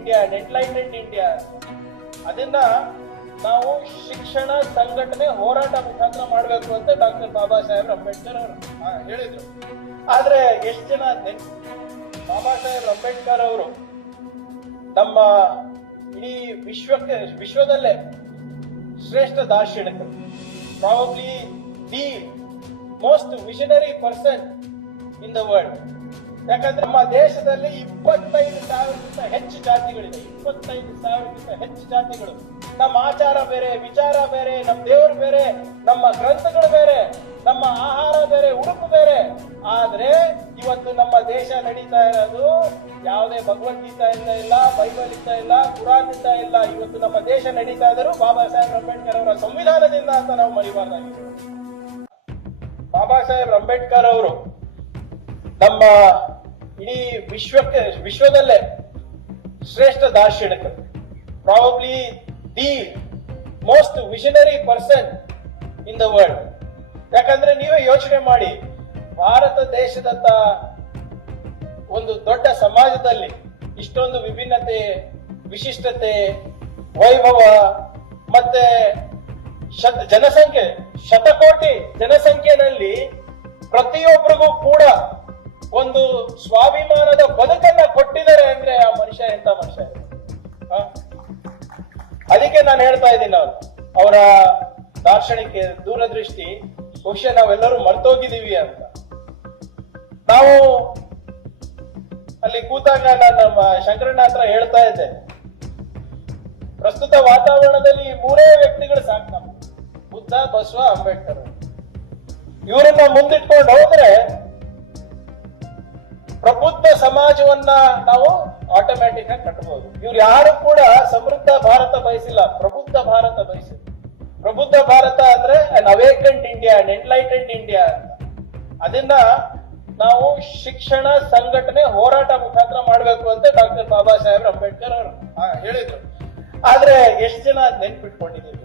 India enlightened India ಅದನ್ನ ನಾವು ಶಿಕ್ಷಣ ಸಂಘಟನೆ ಹೋರಾಟ ಮುಖಾಂತರ ಮಾಡಬೇಕು ಅಂತ ಡಾಕ್ಟರ್ ಬಾಬಾ ಸಾಹೇಬ್ ಅಂಬೇಡ್ಕರ್ ಅವರು ಹೇಳಿದ್ರು. ಆದ್ರೆ ಎಷ್ಟು ಜನ ಬಾಬಾ ಸಾಹೇಬ್ ಅಂಬೇಡ್ಕರ್ ಅವರು ನಮ್ಮ ಇಡೀ ವಿಶ್ವಕ್ಕೆ, ವಿಶ್ವದಲ್ಲೇ ಶ್ರೇಷ್ಠ ದಾರ್ಶನಿಕರು. Probably the most visionary person in the world ಯಾಕಂದ್ರೆ ನಮ್ಮ ದೇಶದಲ್ಲಿ ಇಪ್ಪತ್ತೈದು ಸಾವಿರಕ್ಕಿಂತ ಹೆಚ್ಚು ಜಾತಿಗಳಿವೆ ಇಪ್ಪತ್ತೈದು ಸಾವಿರಕ್ಕಿಂತ ಹೆಚ್ಚು ಜಾತಿಗಳು. ನಮ್ಮ ಆಚಾರ ಬೇರೆ, ವಿಚಾರ ಬೇರೆ, ನಮ್ಮ ದೇವರು ಬೇರೆ, ನಮ್ಮ ಗ್ರಂಥಗಳು ಬೇರೆ, ನಮ್ಮ ಆಹಾರ ಬೇರೆ, ಉಡುಪು ಬೇರೆ. ಆದ್ರೆ ಇವತ್ತು ನಮ್ಮ ದೇಶ ನಡೀತಾ ಇರೋದು ಯಾವುದೇ ಭಗವದ್ಗೀತಾ ಇಂದ ಇಲ್ಲ, ಬೈಬಲ್ ಇಂದ ಇಲ್ಲ, ಕುರಾನ್ ಇಂದ ಇಲ್ಲ. ಇವತ್ತು ನಮ್ಮ ದೇಶ ನಡೀತಾ ಇದ್ರು ಬಾಬಾ ಸಾಹೇಬ್ ಅಂಬೇಡ್ಕರ್ ಅವರ ಸಂವಿಧಾನದಿಂದ ಅಂತ ನಾವು ಮರಿಬಾರ್ದಾಗಿದೆ. ಬಾಬಾ ಸಾಹೇಬ್ ಅಂಬೇಡ್ಕರ್ ಅವರು ನಮ್ಮ ಇಡೀ ವಿಶ್ವಕ್ಕೆ, ವಿಶ್ವದಲ್ಲೇ ಶ್ರೇಷ್ಠ ದಾರ್ಶನಿಕ probably the most visionary person in the world ಯಾಕಂದ್ರೆ ನೀವೇ ಯೋಚನೆ ಮಾಡಿ, ಭಾರತ ದೇಶದಂತ ಒಂದು ದೊಡ್ಡ ಸಮಾಜದಲ್ಲಿ ಇಷ್ಟೊಂದು ವಿಭಿನ್ನತೆ, ವಿಶಿಷ್ಟತೆ, ವೈಭವ, ಮತ್ತೆ ಜನಸಂಖ್ಯೆ, ಶತಕೋಟಿ ಜನಸಂಖ್ಯೆನಲ್ಲಿ ಪ್ರತಿಯೊಬ್ಬರಿಗೂ ಕೂಡ ಒಂದು ಸ್ವಾಭಿಮಾನದ ಬದುಕನ್ನ ಕೊಟ್ಟಿದ್ದಾರೆ ಅಂದ್ರೆ ಆ ಮನುಷ್ಯ ಎಂತ ಮನುಷ್ಯ? ಅದಕ್ಕೆ ನಾನು ಹೇಳ್ತಾ ಇದ್ದೀನಿ ನಾನು. ಅವರ ದಾರ್ಶನಿಕ ದೂರದೃಷ್ಟಿ, ಬಹುಶಃ ನಾವೆಲ್ಲರೂ ಮರ್ತೋಗಿದ್ದೀವಿ ಅಂತ. ನಾವು ಅಲ್ಲಿ ಕೂತಾಗ ನಾನು ನಮ್ಮ ಶಂಕರಣ್ಣ ಹತ್ರ ಹೇಳ್ತಾ ಇದ್ದೆ. ಪ್ರಸ್ತುತ ವಾತಾವರಣದಲ್ಲಿ ಮೂರೇ ವ್ಯಕ್ತಿಗಳು ಸಾಕು ನಮ್ಗೆ. ಬುದ್ಧ, ಬಸವ, ಅಂಬೇಡ್ಕರ್. ಇವರನ್ನ ಮುಂದಿಟ್ಕೊಂಡು ಹೋದ್ರೆ ಪ್ರಬುದ್ಧ ಸಮಾಜವನ್ನ ನಾವು ಆಟೋಮ್ಯಾಟಿಕ್ ಆಗಿ ಕಟ್ಟಬಹುದು ಇವ್ರು ಯಾರು ಕೂಡ ಸಮೃದ್ಧ ಭಾರತ ಬಯಸಿಲ್ಲ. ಪ್ರಬುದ್ಧ ಭಾರತ ಬಯಸಿದ್ರು. ಪ್ರಬುದ್ಧ ಭಾರತ ಅಂದ್ರೆ an awakened India and enlightened India ಅಂತ. ಅದನ್ನ ನಾವು ಶಿಕ್ಷಣ ಸಂಘಟನೆ ಹೋರಾಟ ಮುಖಾಂತರ ಮಾಡಬೇಕು ಅಂತ ಡಾಕ್ಟರ್ ಬಾಬಾ ಸಾಹೇಬ್ ಅಂಬೇಡ್ಕರ್ ಅವರು ಹೇಳಿದ್ರು. ಆದ್ರೆ ಎಷ್ಟು ಜನ ನೆನ್ಪಿಟ್ಕೊಂಡಿದ್ದೀವಿ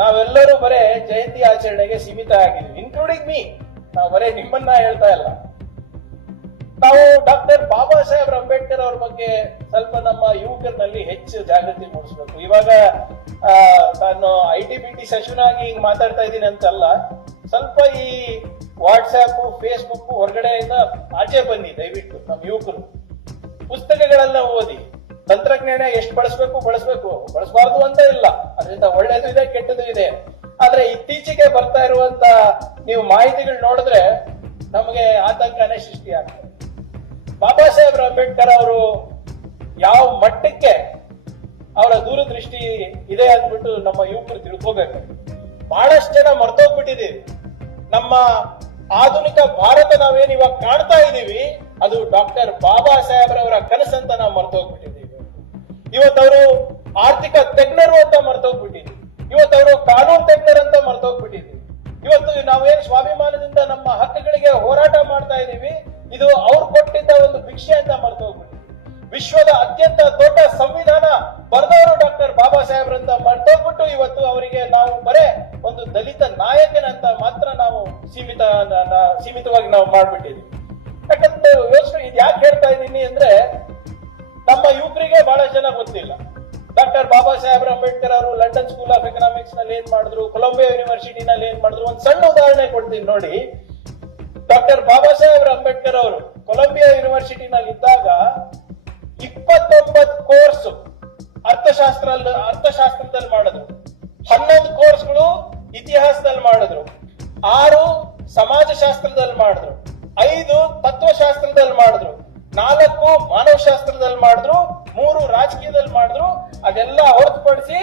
ನಾವೆಲ್ಲರೂ ಬರೇ ಜಯಂತಿ ಆಚರಣೆಗೆ ಸೀಮಿತ ಆಗಿದ್ವಿ ಇನ್ಕ್ಲೂಡಿಂಗ್ ಮೀ ನಾವು ಬರೇ ನಿಮ್ಮನ್ನ ಹೇಳ್ತಾ ಇಲ್ಲ. ನಾವು ಡಾಕ್ಟರ್ ಬಾಬಾ ಸಾಹೇಬ್ ಅಂಬೇಡ್ಕರ್ ಅವ್ರ ಬಗ್ಗೆ ಸ್ವಲ್ಪ ನಮ್ಮ ಯುವಕರಲ್ಲಿ ಹೆಚ್ಚು ಜಾಗೃತಿ ಮೂಡಿಸ್ಬೇಕು. ಇವಾಗ ನಾನು ಐ ಟಿ ಬಿ ಟಿ ಸಚಿವನಾಗಿ ಹಿಂಗ್ ಮಾತಾಡ್ತಾ ಇದ್ದೀನಿ ಅಂತಲ್ಲ, ಸ್ವಲ್ಪ ಈ ವಾಟ್ಸ್ಆಪ್ ಫೇಸ್ಬುಕ್ ಹೊರಗಡೆಯಿಂದ ಆಚೆ ಬನ್ನಿ, ದಯವಿಟ್ಟು ನಮ್ಮ ಯುವಕರು. ಪುಸ್ತಕಗಳೆಲ್ಲ ಓದಿ, ತಂತ್ರಜ್ಞಾನ ಎಷ್ಟು ಬಳಸ್ಬೇಕು ಬಳಸ್ಬೇಕು, ಬಳಸಬಾರ್ದು ಅಂತ ಇಲ್ಲ. ಅದರಿಂದ ಒಳ್ಳೇದು ಇದೆ, ಕೆಟ್ಟದು ಇದೆ. ಆದ್ರೆ ಇತ್ತೀಚೆಗೆ ಬರ್ತಾ ಇರುವಂತ ನೀವು ಮಾಹಿತಿಗಳು ನೋಡಿದ್ರೆ ನಮಗೆ ಆತಂಕನೇ ಸೃಷ್ಟಿ ಆಗ್ತದೆ ಬಾಬಾ ಸಾಹೇಬ್ ಅಂಬೇಡ್ಕರ್ ಅವರು ಯಾವ ಮಟ್ಟಕ್ಕೆ ಅವರ ದೂರದೃಷ್ಟಿ ಇದೆ ಅಂದ್ಬಿಟ್ಟು ನಮ್ಮ ಯುವಕರು ತಿಳ್ಕೋಬೇಕು. ಬಹಳಷ್ಟು ಜನ ಮರ್ತೋಗ್ಬಿಟ್ಟಿದೀವಿ ನಮ್ಮ ಆಧುನಿಕ ಭಾರತ ನಾವೇನು ಇವಾಗ ಕಾಣ್ತಾ ಇದ್ದೀವಿ, ಅದು ಡಾಕ್ಟರ್ ಬಾಬಾ ಸಾಹೇಬ್ರವರ ಕನಸಂತ ನಾವು ಮರ್ತೋಗ್ಬಿಟ್ಟಿದ್ದೀವಿ. ಇವತ್ತವರು ಆರ್ಥಿಕ ತಜ್ಞರು ಅಂತ ಮರ್ತೋಗ್ಬಿಟ್ಟಿದ್ವಿ ಇವತ್ತವರು ಕಾನೂನು ತಜ್ಞರು ಅಂತ ಮರ್ತೋಗ್ಬಿಟ್ಟಿದ್ವಿ ಇವತ್ತು ನಾವೇನು ಸ್ವಾಭಿಮಾನದಿಂದ ನಮ್ಮ ಹಕ್ಕುಗಳಿಗೆ ಹೋರಾಟ ಮಾಡ್ತಾ ಇದೀವಿ ಇದು ಅವ್ರು ಕೊಟ್ಟಿದ್ದ ಒಂದು ಭಿಕ್ಷೆ ಅಂತ ಮರ್ತೋಗ್ಬಿಟ್ಟಿದ್ವಿ ವಿಶ್ವದ ಅತ್ಯಂತ ದೊಡ್ಡ ಸಂವಿಧಾನ ಬರೆದವರು ಡಾಕ್ಟರ್ ಬಾಬಾ ಸಾಹೇಬ್ರಂತ ಮರ್ತೋಗ್ಬಿಟ್ಟು ಇವತ್ತು ಅವರಿಗೆ ನಾವು ಬರೇ ಒಂದು ದಲಿತ ನಾಯಕನಂತ ಮಾತ್ರ ನಾವು ಸೀಮಿತ ಸೀಮಿತವಾಗಿ ನಾವು ಮಾಡ್ಬಿಟ್ಟಿದ್ವಿ. ಯಾಕಂದ್ರೆ ಯೋಚನೆ ಇದು ಯಾಕೆ ಹೇಳ್ತಾ ಇದ್ದೀನಿ ಅಂದ್ರೆ ನಮ್ಮ ಯುವಕರಿಗೆ ಬಹಳ ಜನ ಗೊತ್ತಿಲ್ಲ. ಡಾಕ್ಟರ್ ಬಾಬಾ ಸಾಹೇಬ್ ಅಂಬೇಡ್ಕರ್ ಅವರು ಲಂಡನ್ ಸ್ಕೂಲ್ ಆಫ್ ಎಕನಾಮಿಕ್ಸ್ನಲ್ಲಿ ಏನ್ ಮಾಡಿದ್ರು, ಕೊಲಂಬಿಯಾ ಯೂನಿವರ್ಸಿಟಿ ನಲ್ಲಿ ಏನ್ ಮಾಡಿದ್ರು, ಒಂದು ಸಣ್ಣ ಉದಾಹರಣೆ ಕೊಡ್ತೀನಿ ನೋಡಿ. ಡಾಕ್ಟರ್ ಬಾಬಾ ಸಾಹೇಬ್ ಅಂಬೇಡ್ಕರ್ ಅವರು ಕೊಲಂಬಿಯಾ ಯೂನಿವರ್ಸಿಟಿ ನಲ್ಲಿ ಇದ್ದಾಗ ಇಪ್ಪತ್ತೊಂಬತ್ತು ಕೋರ್ಸ್ ಅರ್ಥಶಾಸ್ತ್ರ ಅರ್ಥಶಾಸ್ತ್ರದಲ್ಲಿ ಮಾಡಿದ್ರು. ಹನ್ನೊಂದು ಕೋರ್ಸ್ಗಳು ಇತಿಹಾಸದಲ್ಲಿ ಮಾಡಿದ್ರು. ಆರು ಸಮಾಜಶಾಸ್ತ್ರದಲ್ಲಿ ಮಾಡಿದ್ರು. ಐದು ತತ್ವಶಾಸ್ತ್ರದಲ್ಲಿ ಮಾಡಿದ್ರು. ನಾಲ್ಕು ಮಾನವಶಾಸ್ತ್ರದಲ್ಲಿ ಮಾಡಿದ್ರು. ಮೂರು ರಾಜಕೀಯದಲ್ಲಿ ಮಾಡಿದ್ರು. ಅದೆಲ್ಲ ಹೊರತುಪಡಿಸಿ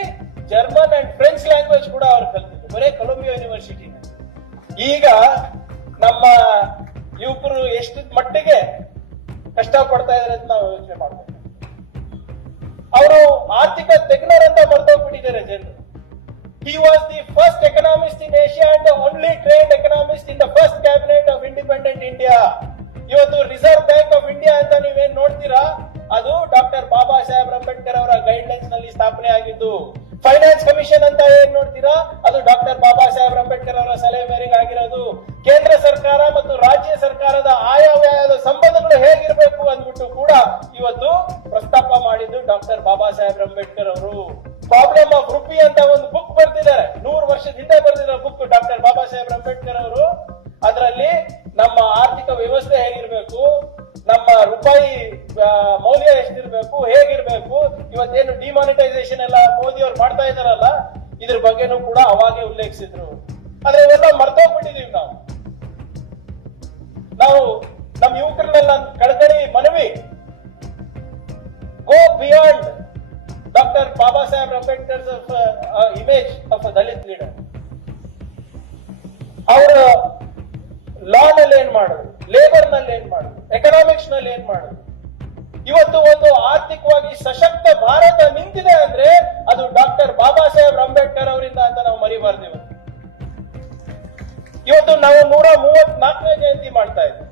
ಜರ್ಮನ್ ಅಂಡ್ ಫ್ರೆಂಚ್ ಲ್ಯಾಂಗ್ವೇಜ್ ಕೂಡ ಅವ್ರು ಕಲ್ತಿದ್ರು. ಬರೇ ಕೊಲಂಬಿಯಾ ಯೂನಿವರ್ಸಿಟಿ ಈಗ ನಮ್ಮ ಯುವಕರು ಎಷ್ಟು ಮಟ್ಟಿಗೆ ಕಷ್ಟ ಪಡ್ತಾ ಇದಾರೆ ಅಂತ ನಾವು ಯೋಚನೆ ಮಾಡ್ಬೇಕು. ಅವರು ಆರ್ಥಿಕ ತಜ್ಞರಂತ ಮರ್ತೋಗ್ಬಿಟ್ಟಿದ್ದಾರೆ ಜನರು. He was the first economist in Asia and the only trained economist the first cabinet of independent India. ಇವತ್ತು ರಿಸರ್ವ್ ಬ್ಯಾಂಕ್ ಆಫ್ ಇಂಡಿಯಾ ಅಂತ ನೀವೇನ್ ನೋಡ್ತೀರಾ? ಅದು ಡಾಕ್ಟರ್ ಬಾಬಾ ಸಾಹೇಬ್ ಅಂಬೇಡ್ಕರ್ ಅವರ ಗೈಡ್ಲೈನ್ಸ್ನಲ್ಲಿ ಸ್ಥಾಪನೆ ಆಗಿದ್ದು. ಫೈನಾನ್ಸ್ ಕಮಿಷನ್ ಅಂತ ಏನ್ ನೋಡ್ತೀರಾ? ಅದು ಡಾಕ್ಟರ್ ಬಾಬಾ ಸಾಹೇಬ್ ಅಂಬೇಡ್ಕರ್ ಅವರ ಸಲಹೆ ಮೇರೆಗೆ ಆಗಿರೋದು. ಸರ್ಕಾರ ಮತ್ತು ರಾಜ್ಯ ಸರ್ಕಾರದ ಆಯವ್ಯಯದ ಸಂಬಂಧಗಳು ಹೇಗಿರಬೇಕು ಅಂದ್ಬಿಟ್ಟು ಕೂಡ ಇವತ್ತು ಪ್ರಸ್ತಾಪ ಮಾಡಿದ್ದು ಡಾಕ್ಟರ್ ಬಾಬಾ ಸಾಹೇಬ್ ಅಂಬೇಡ್ಕರ್ ಅವರು. ಪ್ರಾಬ್ಲಮ್ ಆಫ್ ರುಪಿ ಅಂತ ಒಂದು ಬುಕ್ ಬರೆದಿದ್ದಾರೆ. ನೂರು ವರ್ಷದಿಂದ ಹಿಂದೆ ಬುಕ್ ಡಾಕ್ಟರ್ ಬಾಬಾ ಸಾಹೇಬ್ ಅಂಬೇಡ್ಕರ್ ಅವರು. ಅದರಲ್ಲಿ ನಮ್ಮ ಆರ್ಥಿಕ ವ್ಯವಸ್ಥೆ ಹೇಗಿರ್ಬೇಕು, ನಮ್ಮ ರೂಪಾಯಿ ಮೌಲ್ಯ ಎಷ್ಟಿರ್ಬೇಕು, ಹೇಗಿರ್ಬೇಕು, ಇವತ್ತೇನು ಡಿಮಾನಿಟೈಸೇಷನ್ ಎಲ್ಲ ಮೋದಿ ಅವ್ರು ಮಾಡ್ತಾ ಇದಾರಲ್ಲ ಇದ್ರ ಬಗ್ಗೆನೂ ಕೂಡ ಅವಾಗೆ ಉಲ್ಲೇಖಿಸಿದ್ರು. ಆದ್ರೆ ಇವೆಲ್ಲ ಮರ್ತೋಗ್ಬಿಟ್ಟಿದೀವಿ. ನಾವು ನಮ್ಮ ಯುವಕರನ್ನೆಲ್ಲ ಕಳಕಳಿ ಮನವಿ. Go beyond doctor Baba Saheb Ambedkar image of a Dalit leader ಅವರ ಲಾ ನಲ್ಲಿ ಏನ್ ಮಾಡುದು? ಲೇಬರ್ನಲ್ಲಿ ಏನ್ ಮಾಡುದು? ಎಕನಾಮಿಕ್ಸ್ನಲ್ಲಿ ಏನ್ ಮಾಡುದು? ಇವತ್ತು ಒಂದು ಆರ್ಥಿಕವಾಗಿ ಸಶಕ್ತ ಭಾರತ ನಿಂತಿದೆ ಅಂದ್ರೆ ಅದು ಡಾಕ್ಟರ್ ಬಾಬಾ ಸಾಹೇಬ್ ಅಂಬೇಡ್ಕರ್ ಅವರಿಂದ ಅಂತ ನಾವು ಮರಿಬಾರ್ದು ಇವತ್ತು. ಇವತ್ತು ನಾವು ನೂರ ಮೂವತ್ನಾಲ್ಕನೇ ಜಯಂತಿ ಮಾಡ್ತಾ ಇದ್ವಿ.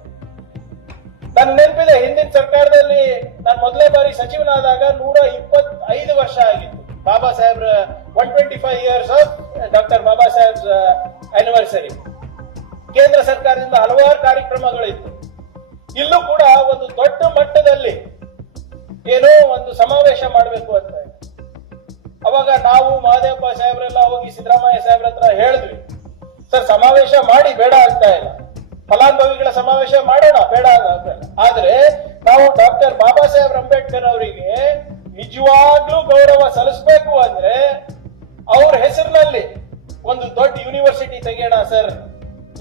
ನನ್ ನೆನಪಿದೆ, ಹಿಂದಿನ ಸರ್ಕಾರದಲ್ಲಿ ನಾನು ಮೊದಲೇ ಬಾರಿ ಸಚಿವನಾದಾಗ ನೂರ ಇಪ್ಪತ್ ಐದು ವರ್ಷ ಆಗಿತ್ತು. ಬಾಬಾ ಸಾಹೇಬ್ರ one twenty five years of doctor Baba Saheb anniversary ಕೇಂದ್ರ ಸರ್ಕಾರದಿಂದ ಹಲವಾರು ಕಾರ್ಯಕ್ರಮಗಳಿತ್ತು. ಇಲ್ಲೂ ಕೂಡ ಒಂದು ದೊಡ್ಡ ಮಟ್ಟದಲ್ಲಿ ಏನೋ ಒಂದು ಸಮಾವೇಶ ಮಾಡಬೇಕು ಅಂತ. ಅವಾಗ ನಾವು ಮಹದೇವಪ್ಪ ಸಾಹೇಬ್ರೆಲ್ಲ ಹೋಗಿ ಸಿದ್ದರಾಮಯ್ಯ ಸಾಹೇಬ್ರ ಹತ್ರ ಹೇಳಿದ್ವಿ. ಸರ್, ಸಮಾವೇಶ ಮಾಡಿ ಬೇಡ ಅಂತ ಇಲ್ಲ. ಫಲಾನುಭವಿಗಳ ಸಮಾವೇಶ ಮಾಡೋಣ, ಬೇಡ ಅಂತ. ಆದ್ರೆ ನಾವು ಡಾಕ್ಟರ್ ಬಾಬಾ ಸಾಹೇಬ್ ಅಂಬೇಡ್ಕರ್ ಅವರಿಗೆ ನಿಜವಾಗ್ಲೂ ಗೌರವ ಸಲ್ಲಿಸಬೇಕು ಅಂದ್ರೆ ಅವ್ರ ಹೆಸರಿನಲ್ಲಿ ಒಂದು ದೊಡ್ಡ ಯೂನಿವರ್ಸಿಟಿ ತೆಗೆಯೋಣ, ಸರ್.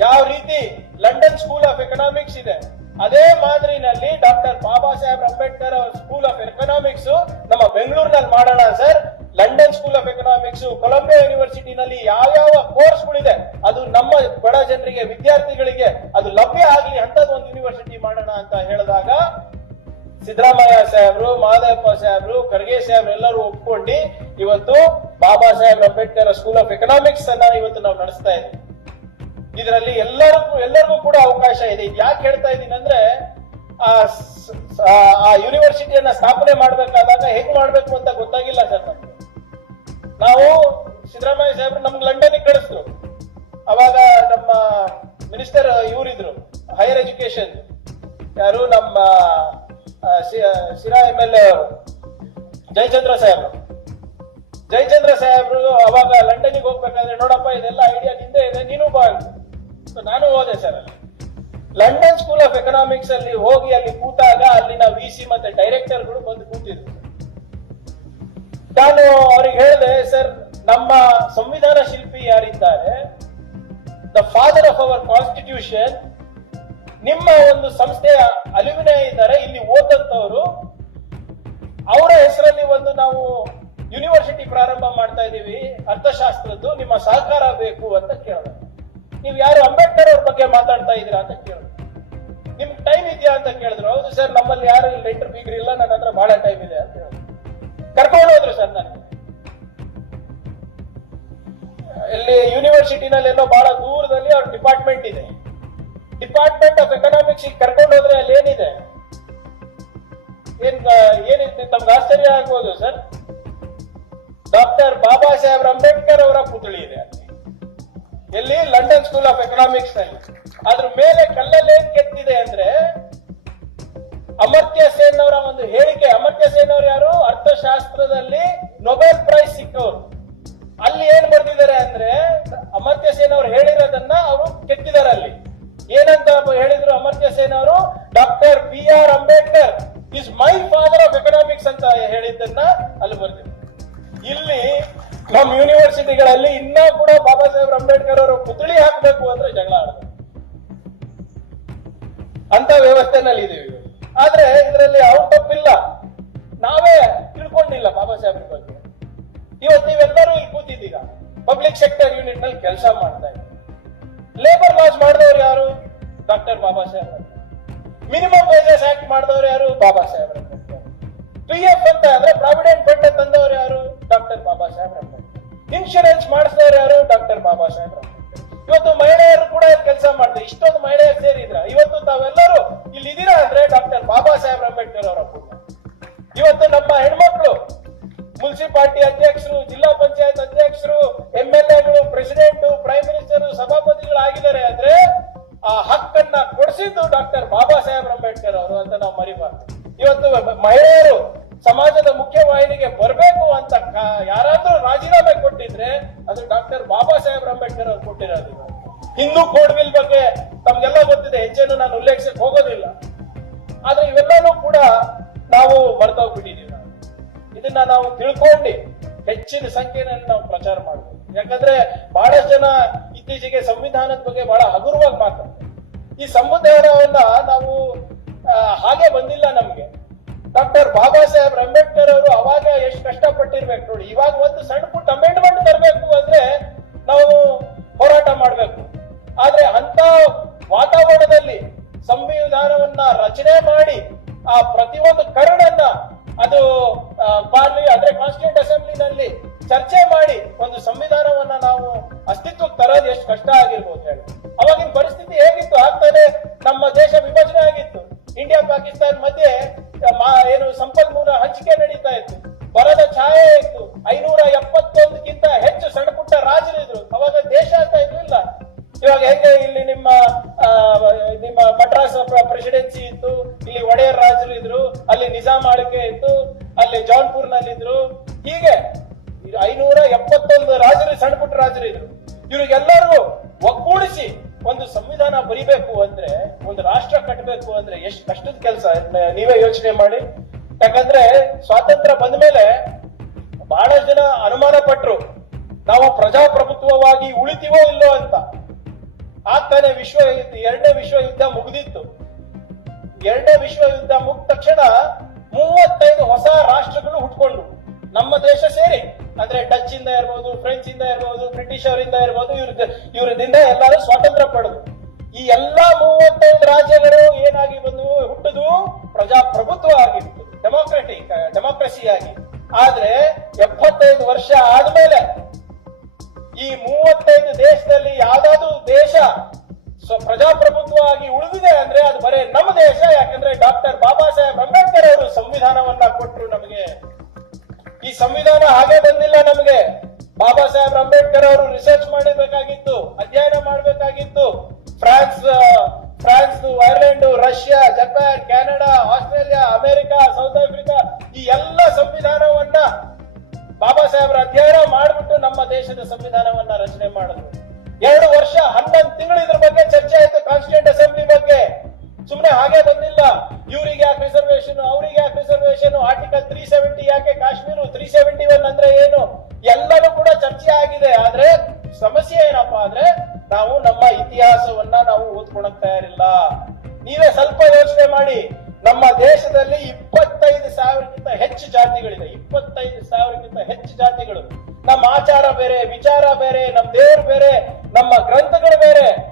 ಯಾವ ರೀತಿ ಲಂಡನ್ ಸ್ಕೂಲ್ ಆಫ್ ಎಕನಾಮಿಕ್ಸ್ ಇದೆ. ಅದೇ ಮಾದರಿನಲ್ಲಿ ಡಾಕ್ಟರ್ ಬಾಬಾ ಸಾಹೇಬ್ ಅಂಬೇಡ್ಕರ್ ಅವ್ರ ಸ್ಕೂಲ್ ಆಫ್ ಎಕನಾಮಿಕ್ಸ್ ನಮ್ಮ ಬೆಂಗಳೂರಿನಲ್ಲಿ ಮಾಡೋಣ, sir. London school of economics Columbia ಯೂನಿವರ್ಸಿಟಿನಲ್ಲಿ ಯಾವ್ಯಾವ ಕೋರ್ಸ್ಗಳಿದೆ, ಅದು ನಮ್ಮ ಬಡ ಜನರಿಗೆ, ವಿದ್ಯಾರ್ಥಿಗಳಿಗೆ ಅದು ಲಭ್ಯ ಆಗಲಿ ಅಂತದ್ ಒಂದು ಯೂನಿವರ್ಸಿಟಿ ಮಾಡೋಣ ಅಂತ ಹೇಳಿದಾಗ, ಸಿದ್ದರಾಮಯ್ಯ ಸಾಹೇಬ್ರು ಮಹದೇವಪ್ಪ ಸಾಹೇಬ್ರು, ಖರ್ಗೆ ಸಾಹೇಬ್ರು ಎಲ್ಲರೂ ಒಪ್ಕೊಂಡು ಇವತ್ತು Baba Saheb Ambedkar school of economics ಅನ್ನ ಇವತ್ತು ನಾವು ನಡೆಸ್ತಾ ಇದ್ದೀವಿ. ಇದರಲ್ಲಿ ಎಲ್ಲರಿಗೂ ಎಲ್ಲರಿಗೂ ಕೂಡ ಅವಕಾಶ ಇದೆ. ಯಾಕೆ ಹೇಳ್ತಾ ಇದ್ದೀನಿ ಅಂದ್ರೆ, ಆ ಯೂನಿವರ್ಸಿಟಿಯನ್ನ ಸ್ಥಾಪನೆ ಮಾಡ್ಬೇಕಾದಾಗ ಹೆಂಗ್ ಮಾಡ್ಬೇಕು ಅಂತ ಗೊತ್ತಾಗಿಲ್ಲ ಸರ್ ನಮ್ಗೆ. ನಾವು ಸಿದ್ದರಾಮಯ್ಯ ಸಾಹೇಬ್ರು ನಮ್ಗೆ ಲಂಡನ್ ಕಳಿಸಿದ್ರು. ಅವಾಗ ನಮ್ಮ ಮಿನಿಸ್ಟರ್ ಇವರಿದ್ರು, ಹೈಯರ್ ಎಜುಕೇಶನ್ ಯಾರು ನಮ್ಮ M Sira M L A Jayachandra ಸಾಹೇಬ್ರು. ಜಯಚಂದ್ರ ಸಾಹೇಬ್ರು ಅವಾಗ ಲಂಡನ್ಗೆ ಹೋಗ್ಬೇಕಾದ್ರೆ, ನೋಡಪ್ಪ, ಇದೆಲ್ಲ ಐಡಿಯಾ ನಿಂದೆ ಇದೆ, ನೀನು ಬಾ. ನಾನು ಹೋದೆ sir London school of economics ಅಲ್ಲಿ ಹೋಗಿ ಅಲ್ಲಿ ಕೂತಾಗ ಅಲ್ಲಿನ ವಿ ಸಿ ಮತ್ತೆ ನಾನು ಅವ್ರಿಗೆ ಹೇಳಿದೆ, ಸರ್, ನಮ್ಮ ಸಂವಿಧಾನ ಶಿಲ್ಪಿ ಯಾರಿದ್ದಾರೆ the father of our constitution ನಿಮ್ಮ ಒಂದು ಸಂಸ್ಥೆಯ ಅಲ್ಯುಮಿನಿಯ ಇದ್ದಾರೆ, ಇಲ್ಲಿ ಓದಂತವರು ಅವರ ಹೆಸರಲ್ಲಿ ಒಂದು ನಾವು ಯೂನಿವರ್ಸಿಟಿ ಪ್ರಾರಂಭ ಮಾಡ್ತಾ ಇದೀವಿ ಅರ್ಥಶಾಸ್ತ್ರದ್ದು, ನಿಮ್ಮ ಸಹಕಾರ ಬೇಕು ಅಂತ ಕೇಳಿದೆ ನೀವು ಯಾರು ಅಂಬೇಡ್ಕರ್ ಅವ್ರ ಬಗ್ಗೆ ಮಾತಾಡ್ತಾ ಇದ್ದೀರಾ ಅಂತ ಕೇಳಿದ್ರು ನಿಮ್ಗೆ ಟೈಮ್ ಇದೆಯಾ ಅಂತ ಕೇಳಿದ್ರು. ಹೌದು ಸರ್, ನಮ್ಮಲ್ಲಿ ಯಾರು ಲೆಟರ್ ಬೀಗ್ರಿ ಇಲ್ಲ ನನ್ನ ಹತ್ರ ಬಹಳ ಟೈಮ್ ಇದೆ, ಅಂತ ಹೇಳಿದ್ರು ಕರ್ಕೊಂಡು ಹೋದ್ರು ಸರ್ ನಾನು. ಇಲ್ಲಿ ಯೂನಿವರ್ಸಿಟಿನಲ್ಲಿ ಎಲ್ಲೋ ಬಹಳ ದೂರದಲ್ಲಿ ಅವ್ರ ಡಿಪಾರ್ಟ್ಮೆಂಟ್ ಇದೆ. ಡಿಪಾರ್ಟ್ಮೆಂಟ್ ಆಫ್ ಎಕನಾಮಿಕ್ಸ್ ಕರ್ಕೊಂಡು ಹೋದ್ರೆ ಅಲ್ಲಿ ಏನಿದೆ? ಏನ್ ಏನಿದೆ ತಮ್ಗೆ ಆಶ್ಚರ್ಯ ಆಗ್ಬೋದು ಸರ್. ಡಾಕ್ಟರ್ ಬಾಬಾ ಸಾಹೇಬ್ ಅಂಬೇಡ್ಕರ್ ಅವರ ಪುತ್ಳಿ ಇದೆ ಅಲ್ಲಿ. ಎಲ್ಲಿ? ಲಂಡನ್ ಸ್ಕೂಲ್ ಆಫ್ ಎಕನಾಮಿಕ್ಸ್ನಲ್ಲಿ. ಅದ್ರ ಮೇಲೆ ಕಲ್ಲಲ್ಲಿ ಏನ್ ಕೆತ್ತಿದೆ ಅಂದ್ರೆ ಒಂದು ಹೇಳಿಕೆ ಅಮರ್ತ್ಯ ಸೇನ್ ಅವರು ಯಾರು? ಅರ್ಥಶಾಸ್ತ್ರದಲ್ಲಿ ನೊಬೆಲ್ ಪ್ರೈಸ್ ಸಿಕ್ಕವರು. ಅಲ್ಲಿ ಏನ್ ಬರ್ದಿದ್ದಾರೆ ಅಂದ್ರೆ ಅಮರ್ತ್ಯ ಸೇನ್ ಅವರು ಹೇಳಿರೋದನ್ನ ಅವರು ಕೆತ್ತಿದ್ದಾರೆ ಅಲ್ಲಿ. ಏನಂತ ಹೇಳಿದ್ರು ಅಮರ್ತ್ಯ ಸೇನ್ ಅವರು doctor B R Ambedkar is my father of economics ಅಂತ ಹೇಳಿದ್ದನ್ನ ಅಲ್ಲಿ ಬರ್ದಿದ್ರು ಇಲ್ಲಿ ನಮ್ಮ ಯೂನಿವರ್ಸಿಟಿಗಳಲ್ಲಿ ಇನ್ನ ಕೂಡ ಬಾಬಾ ಸಾಹೇಬ್ ಅಂಬೇಡ್ಕರ್ ಅವರು ಪುತ್ಳಿ ಹಾಕಬೇಕು ಅಂದ್ರೆ ಜಗಳ ಅಂತ ವ್ಯವಸ್ಥೆನಲ್ಲಿ ಇದೀವಿ. ಆದ್ರೆ ಇದರಲ್ಲಿ ಅವ್ರ ತಪ್ಪಿಲ್ಲ. ನಾವೇ ತಿಳ್ಕೊಂಡಿಲ್ಲ ಬಾಬಾ ಸಾಹೇಬ್ರ ಬಗ್ಗೆ. ಇವತ್ತು ನೀವೆಲ್ಲರೂ ಇಲ್ಲಿ ಕೂತಿದ್ದೀರಾ? ಪಬ್ಲಿಕ್ ಸೆಕ್ಟರ್ ಯೂನಿಟ್ನಲ್ಲಿ ಕೆಲಸ ಮಾಡ್ತಾ ಇದ್ದೀವಿ ಲೇಬರ್ ಲಾಸ್ ಮಾಡಿದವರು ಯಾರು? Doctor Baba Saheb minimum wages act ಮಾಡಿದವರು ಯಾರು? ಬಾಬಾ ಸಾಹೇಬ್ ಪಿ ಎಫ್ ಅಂತ ಅಂದ್ರೆ ಪ್ರಾವಿಡೆಂಟ್ ಫಂಡ್ ತಂದವರು ಯಾರು? ಡಾಕ್ಟರ್ ಬಾಬಾ ಸಾಹೇಬ್ ಅಂಬೇಡ್ಕರ್ ಇನ್ಶೂರೆನ್ಸ್ ಮಾಡಿಸಿದವರು ಯಾರು? ಡಾಕ್ಟರ್ ಬಾಬಾ ಸಾಹೇಬ್ ಅಂಬೇಡ್ಕರ್ ಇವತ್ತು ಮಹಿಳೆಯರು ಕೂಡ ಕೆಲಸ ಮಾಡ್ತಾರೆ. ಇಷ್ಟೊಂದು ಮಹಿಳೆಯರು ಸೇರಿದ್ರ ಇವತ್ತು ತಾವೆಲ್ಲರೂ ಇಲ್ಲಿ ಇದೀರಾ ಅಂದ್ರೆ ಡಾಕ್ಟರ್ ಬಾಬಾ ಸಾಹೇಬ್ ಅಂಬೇಡ್ಕರ್ ಅವರ ಇವತ್ತು ನಮ್ಮ ಹೆಣ್ಮಕ್ಳು ಮುನ್ಸಿಪಾಲಿಟಿ ಅಧ್ಯಕ್ಷರು, ಜಿಲ್ಲಾ ಪಂಚಾಯತ್ ಅಧ್ಯಕ್ಷರು ಎಂ ಎಲ್ ಎಗಳು ಪ್ರೆಸಿಡೆಂಟ್, ಪ್ರೈಮ್ ಮಿನಿಸ್ಟರ್ ಸಭಾಪತಿಗಳು ಆಗಿದ್ದಾರೆ ಅಂದ್ರೆ ಆ ಹಕ್ಕನ್ನ ಕೊಡಿಸಿದ್ದು ಡಾಕ್ಟರ್ ಬಾಬಾ ಸಾಹೇಬ್ ಅಂಬೇಡ್ಕರ್ ಅವರು ಅಂತ ನಾವು ಮರಿಬಾರ್ದು. ಇವತ್ತು ಮಹಿಳೆಯರು ಸಮಾಜದ ಮುಖ್ಯವಾಹಿನಿಗೆ ಬರಬೇಕು ಅಂತ ಯಾರಾದರೂ ರಾಜೀನಾಮೆ ಕೊಟ್ಟಿದ್ರೆ ಅದು ಡಾಕ್ಟರ್ ಬಾಬಾ ಸಾಹೇಬ್ ಅಂಬೇಡ್ಕರ್ ಅವರು ಕೊಟ್ಟಿರೋದು. ಹಿಂದೂ ಕೋಡ್ ಬಿಲ್ ಬಗ್ಗೆ ತಮ್ಗೆಲ್ಲ ಗೊತ್ತಿದೆ ಹೆಚ್ಚೇನು ನಾನು ಉಲ್ಲೇಖಿಸಕ್ ಹೋಗೋದಿಲ್ಲ. ಆದ್ರೆ ಇವೆಲ್ಲನೂ ಕೂಡ ನಾವು ಮರ್ತೋಗ್ಬಿಟ್ಟಿದೀವಿ ನಾವು ಇದನ್ನ ನಾವು ತಿಳ್ಕೊಂಡು ಹೆಚ್ಚಿನ ಸಂಖ್ಯೆಯಲ್ಲಿ ನಾವು ಪ್ರಚಾರ ಮಾಡಬೇಕು. ಯಾಕಂದ್ರೆ ಬಹಳಷ್ಟು ಜನ ಇತ್ತೀಚೆಗೆ ಸಂವಿಧಾನದ ಬಗ್ಗೆ ಬಹಳ ಹಗುರವಾಗಿ ಮಾತಾಡ್ತಾರೆ. ಈ ಸಂವಿಧಾನವನ್ನ ನಾವು ಹಾಗೆ ಬಂದಿಲ್ಲ ನಮ್ಗೆ. ಡಾಕ್ಟರ್ ಬಾಬಾ ಸಾಹೇಬ್ ಅಂಬೇಡ್ಕರ್ ಅವರು ಅವಾಗ ಎಷ್ಟು ಕಷ್ಟಪಟ್ಟಿರ್ಬೇಕು ನೋಡಿ, ಇವಾಗ ಒಂದು ಸಣ್ಣ ಪುಟ್ಟ ಅಮೆಂಡ್ಮೆಂಟ್ ತರಬೇಕು ಅಂದ್ರೆ ನಾವು ಹೋರಾಟ ಮಾಡ್ಬೇಕು. ಆದ್ರೆ ಅಂತ ವಾತಾವರಣದಲ್ಲಿ ಸಂವಿಧಾನವನ್ನ ರಚನೆ ಮಾಡಿ ಆ ಪ್ರತಿಯೊಂದು ಕರಡನ್ನ ಅದು ಪಾರ್ಲಿ ಅಂದ್ರೆ ಕಾನ್ಸ್ಟಿಟ್ಯೂಂಟ್ ಅಸೆಂಬ್ಲಿನಲ್ಲಿ ಚರ್ಚೆ ಮಾಡಿ ಒಂದು ಸಂವಿಧಾನವನ್ನ ನಾವು ಅಸ್ತಿತ್ವಕ್ಕೆ ತರೋದು ಎಷ್ಟು ಕಷ್ಟ ಆಗಿರ್ಬೋದು ಹೇಳಿ. ನಿಜಾಮ್ ಆಳ್ಕೆ ಇತ್ತು ಅಲ್ಲಿ ಜೌನ್ಪುರ್ ನಲ್ಲಿದ್ರು ಹೀಗೆ ಐನೂರ ಎಪ್ಪತ್ತೊಂದು ರಾಜರು, ಸಣ್ಣ ಪುಟ್ಟ ರಾಜರು ಇದ್ರು. ಇವ್ರಿಗೆಲ್ಲರೂ ಒಗ್ಗೂಡಿಸಿ ಒಂದು ಸಂವಿಧಾನ ಬರಿಬೇಕು ಅಂದ್ರೆ, ಒಂದು ರಾಷ್ಟ್ರ ಕಟ್ಟಬೇಕು ಅಂದ್ರೆ ಎಷ್ಟು ಕಷ್ಟದ ಕೆಲಸ. ನೀವೇ ಯೋಚನೆ ಮಾಡಿ. ಯಾಕಂದ್ರೆ ಸ್ವಾತಂತ್ರ್ಯ ಬಂದ ಮೇಲೆ ಬಹಳ ಜನ ಅನುಮಾನ ಪಟ್ರು, ನಾವು ಪ್ರಜಾಪ್ರಭುತ್ವವಾಗಿ ಉಳಿತೀವೋ ಇಲ್ಲೋ ಅಂತ. ಆಗ್ತಾನೆ ವಿಶ್ವ ಎರಡನೇ ವಿಶ್ವ ಯುದ್ಧ ಮುಗಿದಿತ್ತು. ಎರಡನೇ ವಿಶ್ವ ಯುದ್ಧ ಮುಗಿದ ತಕ್ಷಣ ಮೂವತ್ತೈದು ಹೊಸ ರಾಷ್ಟ್ರಗಳು ಹುಟ್ಕೊಂಡು ನಮ್ಮ ದೇಶ ಸೇರಿ, ಅಂದ್ರೆ ಡಚ್ ಇಂದ ಇರ್ಬೋದು ಫ್ರೆಂಚ್ ಇಂದ ಇರ್ಬೋದು ಬ್ರಿಟಿಷ್ ಅವರಿಂದ ಇರ್ಬೋದು ಇವ್ರ ಇವ್ರದಿಂದ ಎಲ್ಲರೂ ಸ್ವಾತಂತ್ರ್ಯ ಪಡೆದು. ಈ ಎಲ್ಲಾ ಮೂವತ್ತೈದು ರಾಜ್ಯಗಳು ಏನಾಗಿ ಬಂದು ಹುಟ್ಟುದು ಪ್ರಜಾಪ್ರಭುತ್ವ ಆಗಿತ್ತು ಡೆಮೋಕ್ರೆಟಿಕ್ ಆಗಿ. ಆದ್ರೆ ಎಪ್ಪತ್ತೈದು ವರ್ಷ ಆದ್ಮೇಲೆ ಈ ಮೂವತ್ತೈದು ದೇಶದಲ್ಲಿ ಯಾವ್ದಾದ್ರು ದೇಶ ಸ್ವ ಪ್ರಜಾಪ್ರಭುತ್ವ ಆಗಿ ಉಳಿದಿದೆ ಅಂದ್ರೆ ಅದು ಬರೇ ನಮ್ಮ ದೇಶ, ಯಾಕಂದ್ರೆ ಡಾಕ್ಟರ್ ಬಾಬಾ ಸಾಹೇಬ್ ಅಂಬೇಡ್ಕರ್ ಅವರು ಸಂವಿಧಾನವನ್ನ ಕೊಟ್ಟರು ನಮಗೆ. ಈ ಸಂವಿಧಾನ ಹಾಗೆ ಬಂದಿಲ್ಲ ನಮಗೆ. ಬಾಬಾ ಸಾಹೇಬ್ ಅಂಬೇಡ್ಕರ್ ಅವರು ರಿಸರ್ಚ್ ಮಾಡಬೇಕಾಗಿತ್ತು ಅಧ್ಯಯನ ಮಾಡಬೇಕಾಗಿತ್ತು. France France, Ireland, Russia, Japan, Canada, Australia, America, South Africa ಈ ಎಲ್ಲ ಸಂವಿಧಾನವನ್ನ ಬಾಬಾ ಸಾಹೇಬ್ರ ಅಧ್ಯಯನ ಮಾಡಿಬಿಟ್ಟು ನಮ್ಮ ದೇಶದ ಸಂವಿಧಾನವನ್ನ ರಚನೆ ಮಾಡಿದ್ರು. ಎರಡು ವರ್ಷ, ಹನ್ನೊಂದು ತಿಂಗಳು ಇದ್ರ ಬಗ್ಗೆ ಚರ್ಚೆ ಆಯ್ತು ಕಾನ್ಸ್ಟಿಟ್ಯೂಂಟ್ ಅಸೆಂಬ್ಲಿ ಬಗ್ಗೆ. ಸುಮ್ನೆ ಹಾಗೆ ಬಂದಿಲ್ಲ. ಇವರಿಗೆ ಯಾಕೆ ರಿಸರ್ವೇಶನ್ ಅವರಿಗೆ ಯಾಕೆ ರಿಸರ್ವೇಶನ್ ಆರ್ಟಿಕಲ್ ತ್ರೀ ಸೆವೆಂಟಿ ಯಾಕೆ ಕಾಶ್ಮೀರ? ತ್ರೀ ಸೆವೆಂಟಿ ಒನ್ ಅಂದ್ರೆ ಏನು? ಎಲ್ಲನೂ ಕೂಡ ಚರ್ಚೆ ಆಗಿದೆ. ಆದ್ರೆ ಸಮಸ್ಯೆ ಏನಪ್ಪಾ ಅಂದ್ರೆ ನಾವು ನಮ್ಮ ಇತಿಹಾಸವನ್ನ ನಾವು ಓದ್ಕೊಳಕ್ ತಯಾರಿಲ್ಲ. ನೀವೇ ಸ್ವಲ್ಪ ಯೋಚನೆ ಮಾಡಿ. ನಮ್ಮ ದೇಶದಲ್ಲಿ ಇಪ್ಪತ್ತೈದು ಸಾವಿರಕ್ಕಿಂತ ಹೆಚ್ಚು ಜಾತಿಗಳಿದೆ. ಇಪ್ಪತ್ತೈದು ಸಾವಿರಕ್ಕಿಂತ ಹೆಚ್ಚು ಜಾತಿಗಳು. ನಮ್ಮ ಆಚಾರ ಬೇರೆ, ವಿಚಾರ ಬೇರೆ, ನಮ್ಮ ದೇವ್ರು ಬೇರೆ. ನಮ್ಮ ಗ್ರಂಥಗಳು ಬೇರೆ.